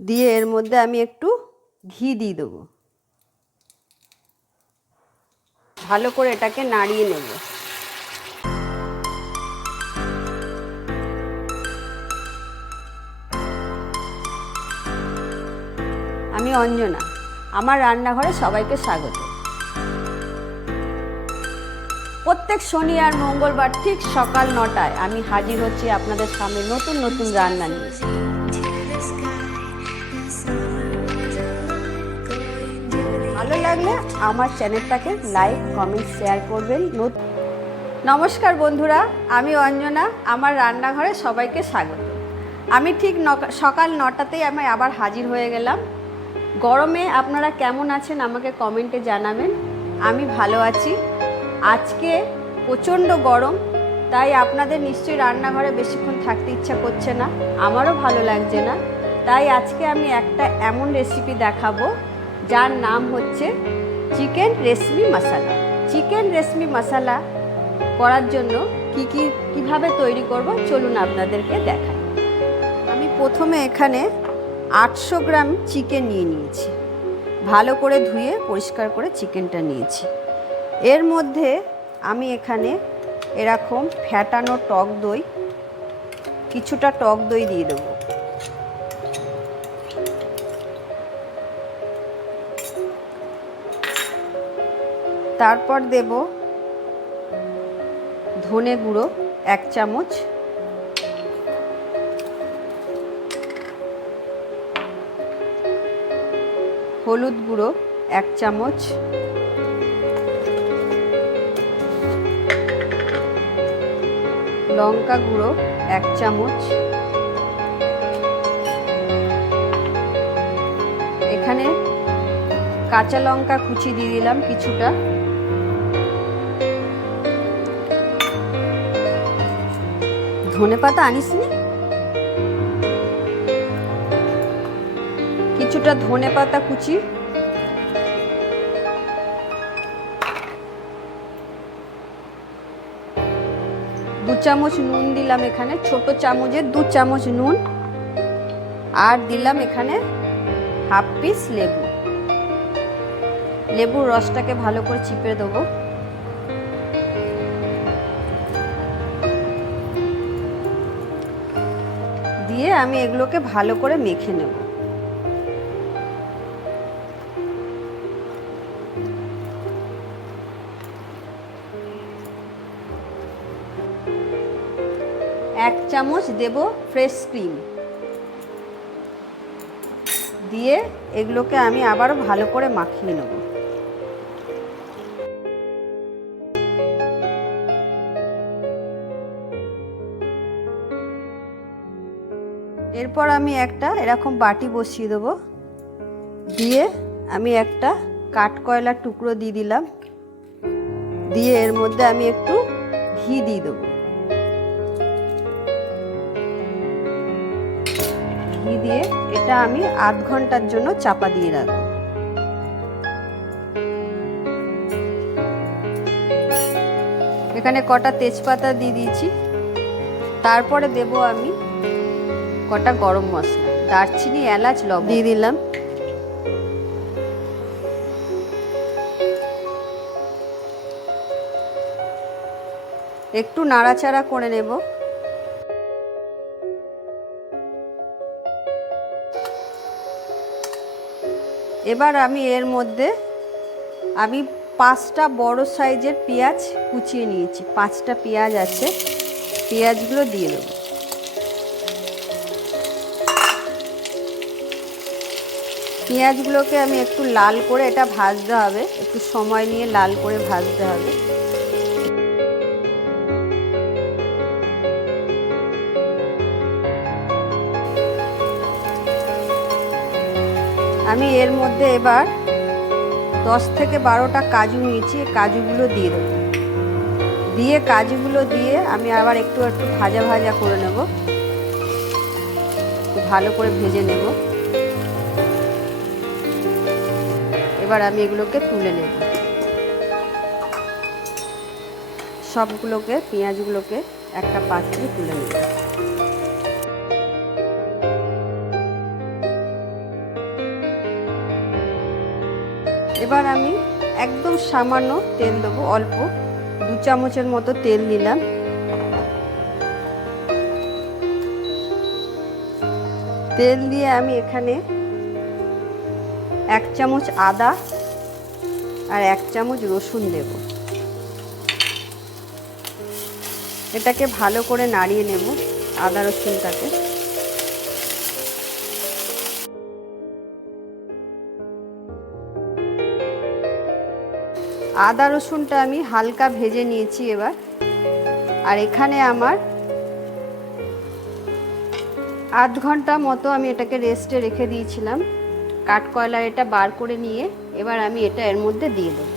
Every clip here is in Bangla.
দিয়ে এর মধ্যে আমি একটু ঘি দিয়ে দেবো। ভালো করে এটাকে নাড়িয়ে নেব। আমি অঞ্জনা, আমার রান্নাঘরে সবাইকে স্বাগত। প্রত্যেক শনি আর মঙ্গলবার ঠিক সকাল 9টায় আমি হাজির হচ্ছি আপনাদের সামনে নতুন নতুন রান্না নিয়ে। ভালো লাগলে আমার চ্যানেলটাকে লাইক, কমেন্ট, শেয়ার করবেন। নমস্কার বন্ধুরা, আমি অঞ্জনা, আমার রান্নাঘরে সবাইকে স্বাগত। আমি ঠিক সকাল 9টাতেই আমি আবার হাজির হয়ে গেলাম। গরমে আপনারা কেমন আছেন আমাকে কমেন্টে জানাবেন। আমি ভালো আছি। আজকে প্রচণ্ড গরম, তাই আপনাদের নিশ্চয়ই রান্নাঘরে বেশিক্ষণ থাকতে ইচ্ছা করছে না, আমারও ভালো লাগছে না। তাই আজকে আমি একটা এমন রেসিপি দেখাবো যার নাম হচ্ছে চিকেন রেশমি মশলা। চিকেন রেশমি মশলা করার জন্য কিভাবে তৈরি করব চলুন আপনাদেরকে দেখাই। আমি প্রথমে এখানে 800 গ্রাম চিকেন নিয়ে নিয়েছি। ভালো করে ধুয়ে পরিষ্কার করে চিকেনটা নিয়েছি। এর মধ্যে আমি এখানে এরকম ফ্যাটানো টক দই, কিছুটা টক দই দিয়ে দেবো। তারপর দেব ধনে গুঁড়ো 1 চামচ, হলুদ গুঁড়ো 1 চামচ, লঙ্কা গুঁড়ো 1 চামচ, এখানে কাঁচা লঙ্কা কুচি দিয়ে দিলাম কিছুটা, ধনেপাতা আনিসনি, কিছুটা ধনেপাতা কুচি, 2 চামচ নুন দিলাম এখানে, ছোট চামচের 2 চামচ নুন, আর দিলাম এখানে হাফ পিস লেবু। লেবুর রসটাকে ভালো করে চিপে দেবো। দিয়ে আমি এগুলোকে ভালো করে মেখে নেব। এক চামচ দেব ফ্রেশ ক্রিম, দিয়ে এগুলোকে আমি আবার ভালো করে মাখিয়ে নেব। এরপর আমি একটা এরকম বাটি বসিয়ে দেবো। দিয়ে আমি একটা কাঠকয়লার টুকরো দিয়ে দিলাম। দিয়ে এর মধ্যে আমি একটু ঘি দিয়ে দেবো। ঘি দিয়ে এটা আমি আধ ঘন্টার জন্য চাপা দিয়ে রাখবো। এখানে কটা তেজপাতা দিয়ে দিয়েছি। তারপরে দেব আমি কটা গরম মশলা, দারচিনি, এলাচ, লবঙ্গ দিয়ে দিলাম। একটু নাড়াচাড়া করে নেব। এবার আমি এর মধ্যে 5টা বড় সাইজের পেঁয়াজ কুচিয়ে নিয়েছি। 5টা পেঁয়াজ আছে, পেঁয়াজগুলো দিয়ে দেবো। পেঁয়াজগুলোকে আমি একটু লাল করে এটা ভাজতে হবে, একটু সময় নিয়ে লাল করে ভাজতে হবে। আমি এর মধ্যে এবার 10 থেকে 12টা কাজু নিয়েছি, কাজুগুলো দিয়ে দেবো। দিয়ে কাজুগুলো দিয়ে আমি আবার একটু ভাজা ভাজা করে নেব, ভালো করে ভেজে নেব। এবার আমি এগুলোকে তুলে নেব। সবগুলোকে পেঁয়াজগুলোকে একটা পাত্রে তুলে নেব। এবার আমি একদম সামান্য তেল দেবো, অল্প 2 চামচের মতো তেল নিলাম। তেল দিয়ে আমি এখানে 1 চামচ আদা আর 1 চামচ রসুন দেব। এটাকে ভালো করে নাড়িয়ে নেব আদা রসুনটাকে। আদা রসুনটা আমি হালকা ভেজে নিয়েছি এবার। আর এখানে আমার আধ ঘন্টা মতো আমি এটাকে রেস্টে রেখে দিয়েছিলাম। কাঠকয়লার এটা বার করে নিয়ে এবার আমি এটা এর মধ্যে দিয়ে দেব।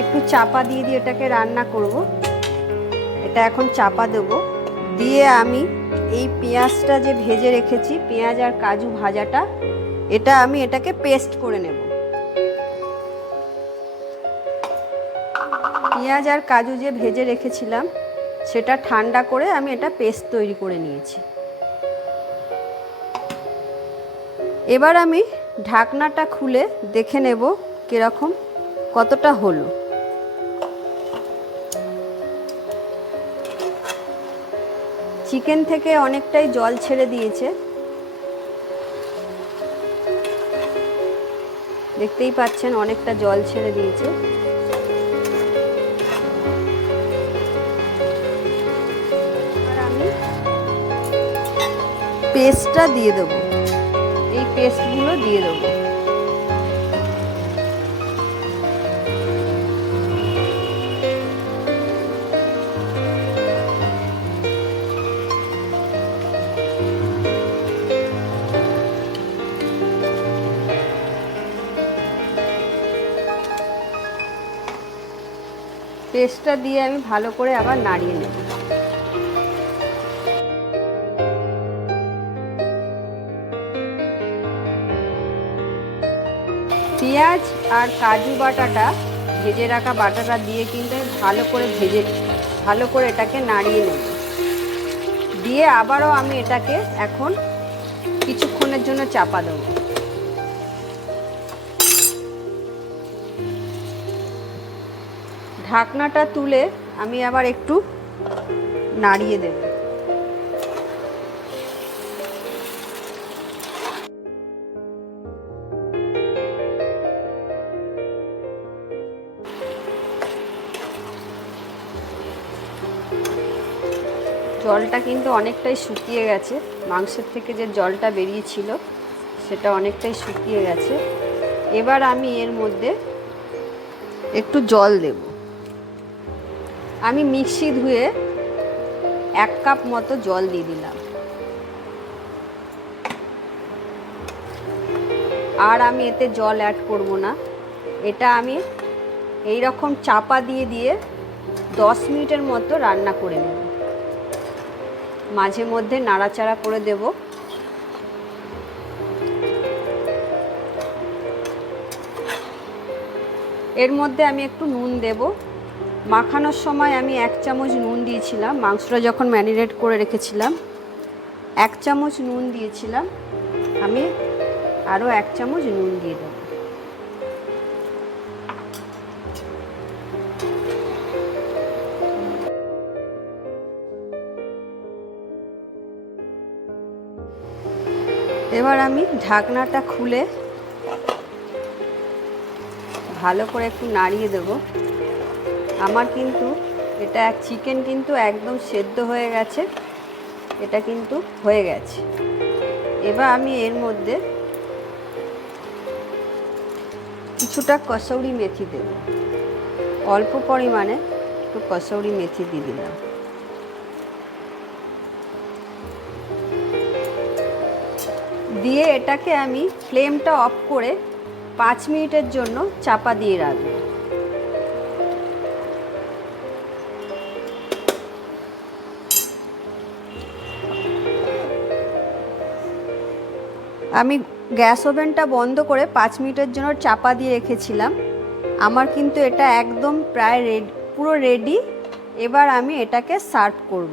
একটু চাপা দিয়ে এটাকে রান্না করব। এটা এখন চাপা দেব। দিয়ে আমি এই পেঁয়াজটা যে ভেজে রেখেছি, পেঁয়াজ আর কাজু ভাজাটা, আমি এটাকে পেস্ট করে নেব। পেঁয়াজ আর কাজু যে ভেজে রেখেছিলাম সেটা ঠান্ডা করে আমি এটা পেস্ট তৈরি করে নিয়েছি। এবার আমি ঢাকনাটা খুলে দেখে নেব কিরকম, কতটা হলো। চিকেন থেকে অনেকটাই জল ছেড়ে দিয়েছে, দেখতেই পাচ্ছেন অনেকটা জল ছেড়ে দিয়েছে। আর আমি পেস্টটা দিয়ে দেবো, এই পেস্টগুলো দিয়ে দেবো। পেস্টটা দিয়ে আমি ভালো করে আবার নাড়িয়ে নেব। পেঁয়াজ আর কাজু বাটাটা, ভেজে রাখা বাটাটা দিয়ে কিন্তু ভালো করে এটাকে নাড়িয়ে নেব। দিয়ে আবারও আমি এটাকে এখন কিছুক্ষণের জন্য চাপা দেব। ঢাকনাটা তুলে আমি আবার একটু নাড়িয়ে দেব। জলটা কিন্তু অনেকটাই শুকিয়ে গেছে, মাংসের থেকে যে জলটা বেরিয়েছিল সেটা অনেকটাই শুকিয়ে গেছে। এবার আমি এর মধ্যে একটু জল দেব। আমি মিক্সি ধুয়ে 1 কাপ মতো জল দিয়ে দিলাম। আর আমি এতে জল অ্যাড করব না। এটা আমি এই রকম চাপা দিয়ে 10 মিনিটের মতো রান্না করে নেব। মাঝে মধ্যে নাড়াচাড়া করে দেব। এর মধ্যে আমি একটু নুন দেব। মাখানোর সময় আমি 1 চামচ নুন দিয়েছিলাম, মাংসটা যখন ম্যারিনেট করে রেখেছিলাম 1 চামচ নুন দিয়েছিলাম। আমি আরও 1 চামচ নুন দিয়ে দেব। এবার আমি ঢাকনাটা খুলে ভালো করে একটু নাড়িয়ে দেব। আমার কিন্তু এটা চিকেন কিন্তু একদম সেদ্ধ হয়ে গেছে, এটা কিন্তু হয়ে গেছে। এবার আমি এর মধ্যে কিছুটা কসৌরি মেথি দেব, অল্প পরিমাণে একটু কসৌরি মেথি দিয়ে দিলাম। দিয়ে এটাকে আমি ফ্লেমটা অফ করে 5 মিনিটের জন্য চাপা দিয়ে রাখব। আমি গ্যাস ওভেনটা বন্ধ করে 5 মিনিটের জন্য চাপা দিয়ে রেখেছিলাম। আমার কিন্তু এটা একদম প্রায় পুরো রেডি। এবার আমি এটাকে সার্ভ করব।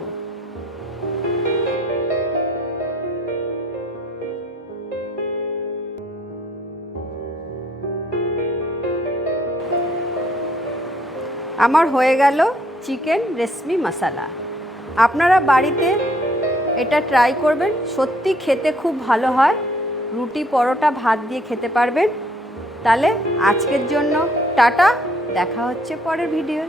আমার হয়ে গেল চিকেন রেশমি মশলা। আপনারা বাড়িতে এটা ট্রাই করবেন, সত্যি খেতে খুব ভালো হয়। রুটি, পরোটা, ভাত দিয়ে খেতে পারবেন। তাহলে আজকের জন্য টাটা, দেখা হচ্ছে পরের ভিডিও।